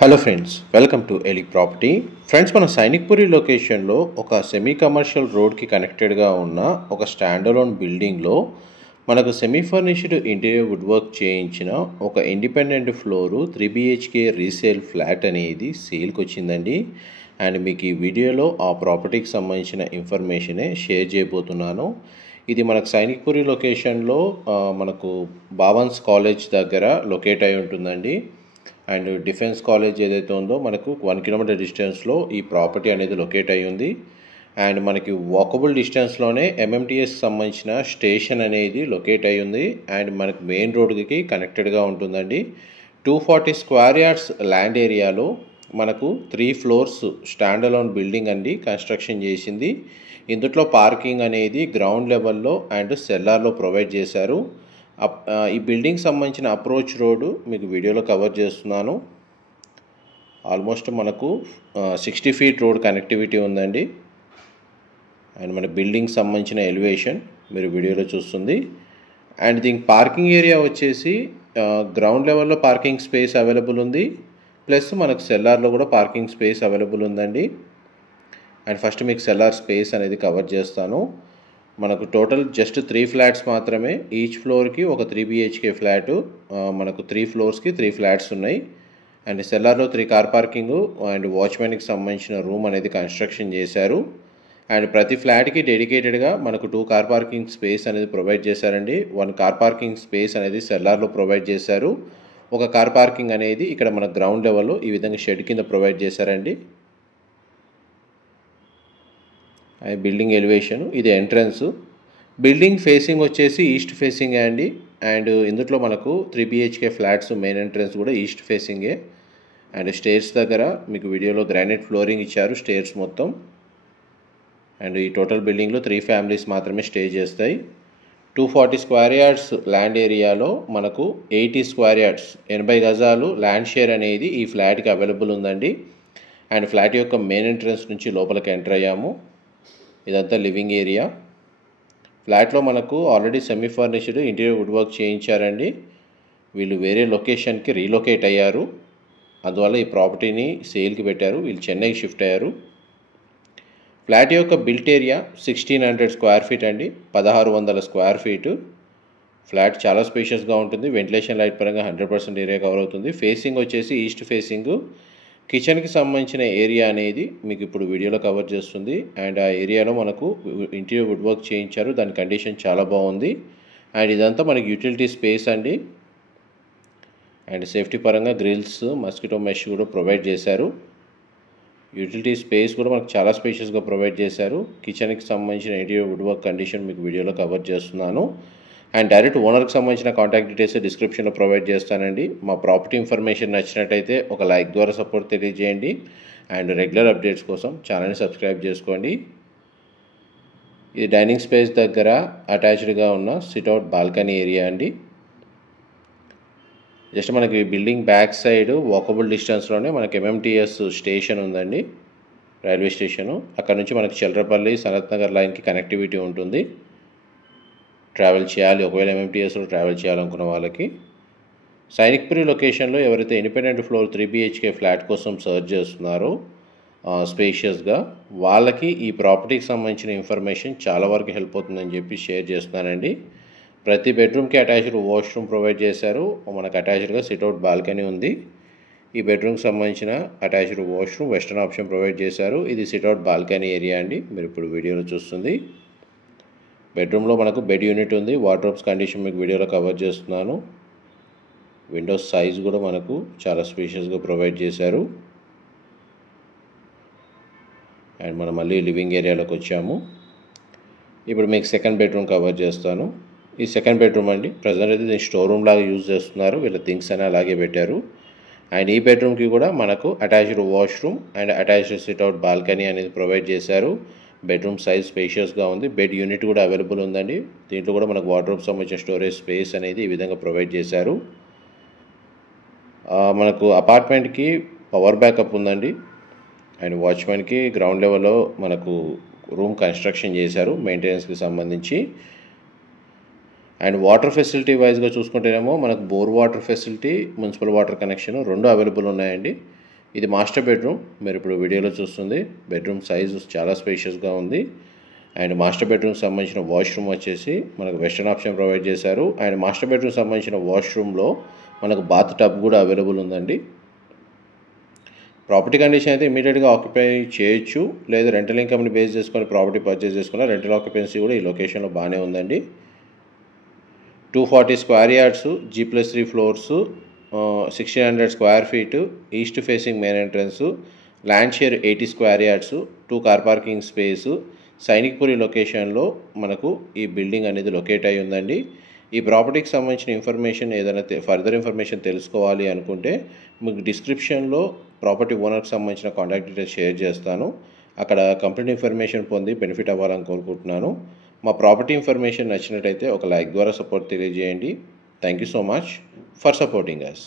Hello friends, welcome to Eli property. Friends, మన సైనిక్పురి లొకేషన్లో ఒక సెమీ కమర్షియల్ రోడ్కి కనెక్టెడ్గా ఉన్న ఒక స్టాండలోన్ బిల్డింగ్లో మనకు semi furnished interior wood work చేయించిన ఒక independent floor 3 BHK resale flat అనేది సేల్కి వచ్చిందండి. అండ్ మీకు ఈ వీడియోలో ఆ ప్రాపర్టీకి సంబంధించిన ఇన్ఫర్మేషనే షేర్ చేయబోతున్నాను. ఇది మనకు సైనిక్పురి లొకేషన్లో మనకు బావన్స్ కాలేజ్ దగ్గర లొకేట్ అయి ఉంటుందండి. అండ్ డిఫెన్స్ కాలేజ్ ఏదైతే ఉందో మనకు 1 కిలోమీటర్ డిస్టెన్స్లో ఈ ప్రాపర్టీ అనేది లొకేట్ అయ్యి ఉంది. అండ్ మనకి వాకబుల్ డిస్టెన్స్లోనే MMTS సంబంధించిన స్టేషన్ అనేది లొకేట్ అయ్యి ఉంది. అండ్ మనకు మెయిన్ రోడ్కి కనెక్టెడ్గా ఉంటుందండి. 240 స్క్వేర్ యార్డ్స్ ల్యాండ్ ఏరియాలో మనకు 3 ఫ్లోర్స్ స్టాండలోన్ బిల్డింగ్ అండి కన్స్ట్రక్షన్ చేసింది. ఇందులో పార్కింగ్ అనేది గ్రౌండ్ లెవెల్లో అండ్ సెల్లార్లో ప్రొవైడ్ చేశారు. ఈ బిల్డింగ్ సంబంధించిన అప్రోచ్ రోడ్డు మీకు వీడియోలో కవర్ చేస్తున్నాను. ఆల్మోస్ట్ మనకు 60 ఫీట్ రోడ్ కనెక్టివిటీ ఉందండి. అండ్ మన బిల్డింగ్ సంబంధించిన ఎలివేషన్ మీరు వీడియోలో చూస్తుంది. అండ్ దీనికి పార్కింగ్ ఏరియా వచ్చేసి గ్రౌండ్ లెవెల్లో పార్కింగ్ స్పేస్ అవైలబుల్ ఉంది, ప్లస్ మనకు సెల్లార్లో కూడా పార్కింగ్ స్పేస్ అవైలబుల్ ఉందండి. అండ్ ఫస్ట్ మీకు సెల్లార్ స్పేస్ అనేది కవర్ చేస్తాను. మనకు టోటల్ జస్ట్ 3 ఫ్లాట్స్ మాత్రమే. ఈచ్ ఫ్లోర్కి ఒక 3 BHK ఫ్లాటు. మనకు 3 ఫ్లోర్స్కి 3 ఫ్లాట్స్ ఉన్నాయి. అండ్ సెల్లార్లో 3 కార్ పార్కింగ్ అండ్ వాచ్మెన్కి సంబంధించిన రూమ్ అనేది కన్స్ట్రక్షన్ చేశారు. అండ్ ప్రతి ఫ్లాట్కి డెడికేటెడ్గా మనకు 2 కార్ పార్కింగ్ స్పేస్ అనేది ప్రొవైడ్ చేశారండి. 1 కార్ పార్కింగ్ స్పేస్ అనేది సెల్లార్లో ప్రొవైడ్ చేశారు. ఒక కార్ పార్కింగ్ అనేది ఇక్కడ మన గ్రౌండ్ లెవెల్లో ఈ విధంగా షెడ్ కింద ప్రొవైడ్ చేశారండి. బిల్డింగ్ ఎలివేషన్ ఇది ఎంట్రన్స్. బిల్డింగ్ ఫేసింగ్ వచ్చేసి ఈస్ట్ ఫేసింగే అండి. అండ్ ఇందులో మనకు 3 BHK ఫ్లాట్స్ మెయిన్ ఎంట్రన్స్ కూడా ఈస్ట్ ఫేసింగే. అండ్ స్టేర్స్ దగ్గర మీకు వీడియోలో గ్రానైట్ ఫ్లోరింగ్ ఇచ్చారు స్టేర్స్ మొత్తం. అండ్ ఈ టోటల్ బిల్డింగ్లో 3 ఫ్యామిలీస్ మాత్రమే స్టే చేస్తాయి. 240 స్క్వేర్ యార్డ్స్ ల్యాండ్ ఏరియాలో మనకు 80 స్క్వేర్ యార్డ్స్ 80 గజాలు ల్యాండ్ షేర్ అనేది ఈ ఫ్లాట్కి అవైలబుల్ ఉందండి. అండ్ ఫ్లాట్ యొక్క మెయిన్ ఎంట్రన్స్ నుంచి లోపలికి ఎంటర్ అయ్యాము. ఇదంతా లివింగ్ ఏరియా. ఫ్లాట్లో మనకు already semi furnished interior wood work చేయించారండి. వీళ్ళు వేరే లొకేషన్కి రీలొకేట్ అయ్యారు, అందువల్ల ఈ ప్రాపర్టీని సేల్కి పెట్టారు. వీళ్ళు చెన్నైకి షిఫ్ట్ అయ్యారు. ఫ్లాట్ యొక్క బిల్ట్ ఏరియా 1600 స్క్వేర్ ఫీట్ అండి, 1600 స్క్వేర్ ఫీటు. ఫ్లాట్ చాలా స్పేషియస్గా ఉంటుంది. వెంటిలేషన్ లైట్ పరంగా 100% ఏరియా కవర్ అవుతుంది. ఫేసింగ్ వచ్చేసి ఈస్ట్ ఫేసింగ్. కిచెన్కి సంబంధించిన ఏరియా అనేది మీకు ఇప్పుడు వీడియోలో కవర్ చేస్తుంది. అండ్ ఆ ఏరియాలో మనకు ఇంటీరియర్ వుడ్ వర్క్ చేయించారు, దాని కండిషన్ చాలా బాగుంది. అండ్ ఇదంతా మనకి యూటిలిటీ స్పేస్ అండి. అండ్ సేఫ్టీ పరంగా గ్రిల్స్, మస్కిటో మెష్ కూడా ప్రొవైడ్ చేశారు. యూటిలిటీ స్పేస్ కూడా మనకు చాలా స్పేషియస్గా ప్రొవైడ్ చేశారు. కిచెన్కి సంబంధించిన ఇంటీరియర్ వుడ్ వర్క్ కండిషన్ మీకు వీడియోలో కవర్ చేస్తున్నాను. అండ్ డైరెక్ట్ ఓనర్కి సంబంధించిన కాంటాక్ట్ డీటెయిల్స్ డిస్క్రిప్షన్లో ప్రొవైడ్ చేస్తానండి. మా ప్రాపర్టీ ఇన్ఫర్మేషన్ నచ్చినట్టయితే ఒక లైక్ ద్వారా సపోర్ట్ తెలియజేయండి. అండ్ రెగ్యులర్ అప్డేట్స్ కోసం ఛానల్ని సబ్స్క్రైబ్ చేసుకోండి. ఇది డైనింగ్ స్పేస్ దగ్గర అటాచ్డ్గా ఉన్న సిట్అవుట్ బాల్కనీ ఏరియా అండి. జస్ట్ మనకి బిల్డింగ్ బ్యాక్ సైడ్ వాకబుల్ డిస్టెన్స్లోనే మనకి MMTS స్టేషన్ ఉందండి, రైల్వే స్టేషను. అక్కడ నుంచి మనకి చిల్డ్రపల్లి, సనత్ నగర్ లైన్కి కనెక్టివిటీ ఉంటుంది. ట్రావెల్ చేయాలి, ఒకవేళ MMTSలో ట్రావెల్ చేయాలనుకున్న వాళ్ళకి. సైనిక్పురి లొకేషన్లో ఎవరైతే ఇండిపెండెంట్ ఫ్లోర్ 3 BHK ఫ్లాట్ కోసం సర్చ్ చేస్తున్నారో స్పేషియస్గా, వాళ్ళకి ఈ ప్రాపర్టీకి సంబంధించిన ఇన్ఫర్మేషన్ చాలా వరకు హెల్ప్ అవుతుందని చెప్పి షేర్ చేస్తున్నానండి. ప్రతి బెడ్రూమ్కి అటాచ్డ్ వాష్రూమ్ ప్రొవైడ్ చేశారు. మనకు అటాచ్డ్గా సిట్అవుట్ బాల్కనీ ఉంది. ఈ బెడ్రూమ్కి సంబంధించిన attached washroom western option provide చేశారు. ఇది సిట్అవుట్ బాల్కనీ ఏరియా అండి, మీరు ఇప్పుడు వీడియోలో చూస్తుంది. బెడ్రూమ్లో మనకు బెడ్ యూనిట్ ఉంది. వార్డ్రోబ్స్ కండిషన్ మీకు వీడియోలో కవర్ చేస్తున్నాను. విండోస్ సైజ్ కూడా మనకు చాలా స్పేషియస్గా ప్రొవైడ్ చేశారు. అండ్ మనం మళ్ళీ లివింగ్ ఏరియాలోకి వచ్చాము. ఇప్పుడు మీకు సెకండ్ బెడ్రూమ్ కవర్ చేస్తాను. ఈ సెకండ్ బెడ్రూమ్ అండి. ప్రజెంట్ అయితే దీన్ని స్టోర్ రూమ్ లాగా యూజ్ చేస్తున్నారు, వీళ్ళ థింగ్స్ అని అలాగే పెట్టారు. అండ్ ఈ బెడ్రూమ్కి కూడా మనకు attached washroom and attached sit-out balcony అనేది ప్రొవైడ్ చేశారు. బెడ్రూమ్ సైజ్ స్పేషియస్గా ఉంది. బెడ్ యూనిట్ కూడా అవైలబుల్ ఉందండి. దీంట్లో కూడా మనకు వార్డ్రోబ్ సంబంధించిన స్టోరేజ్ స్పేస్ అనేది ఈ విధంగా ప్రొవైడ్ చేశారు. మనకు అపార్ట్మెంట్కి పవర్ బ్యాకప్ ఉందండి. అండ్ వాచ్మెన్కి గ్రౌండ్ లెవెల్లో మనకు రూమ్ కన్స్ట్రక్షన్ చేశారు మెయింటెనెన్స్కి సంబంధించి. అండ్ వాటర్ ఫెసిలిటీ వైజ్గా చూసుకుంటేనేమో మనకు bore water facility, municipal water connection రెండు అవైలబుల్ ఉన్నాయండి. ఇది మాస్టర్ బెడ్రూమ్. మీరు ఇప్పుడు వీడియోలో చూస్తుంది. బెడ్రూమ్ సైజు చాలా స్పేషియస్గా ఉంది. అండ్ మాస్టర్ బెడ్రూమ్కి సంబంధించిన వాష్రూమ్ వచ్చేసి మనకు వెస్టర్న్ ఆప్షన్ ప్రొవైడ్ చేశారు. అండ్ మాస్టర్ బెడ్రూమ్ సంబంధించిన వాష్రూమ్లో మనకు బాత్ టబ్ కూడా అవైలబుల్ ఉందండి. ప్రాపర్టీ కండిషన్ అయితే ఇమీడియట్గా ఆక్యుపై చేయొచ్చు, లేదా రెంటల్ ఇన్కమ్ని బేస్ చేసుకొని ప్రాపర్టీ పర్చేస్ చేసుకున్న రెంటల్ ఆక్యుపెన్సీ కూడా ఈ లొకేషన్లో బాగానే ఉందండి. 240 square yards, G+3 floors, 1600 square feet, east facing main entrance, land share 80 square yards, 2 car parking space, Sainikpuri లొకేషన్లో మనకు ఈ బిల్డింగ్ అనేది లొకేట్ అయి ఉందండి. ఈ ప్రాపర్టీకి సంబంధించిన ఇన్ఫర్మేషన్ ఏదైనా ఫర్దర్ ఇన్ఫర్మేషన్ తెలుసుకోవాలి అనుకుంటే మీకు డిస్క్రిప్షన్లో ప్రాపర్టీ ఓనర్కి సంబంధించిన కాంటాక్ట్ డీటెయిల్స్ షేర్ చేస్తాను. అక్కడ కంప్లీట్ ఇన్ఫర్మేషన్ పొంది బెనిఫిట్ అవ్వాలని కోరుకుంటున్నాను. మా ప్రాపర్టీ ఇన్ఫర్మేషన్ నచ్చినట్టయితే ఒక లైక్ ద్వారా సపోర్ట్ తెలియజేయండి. Thank you so much for supporting us.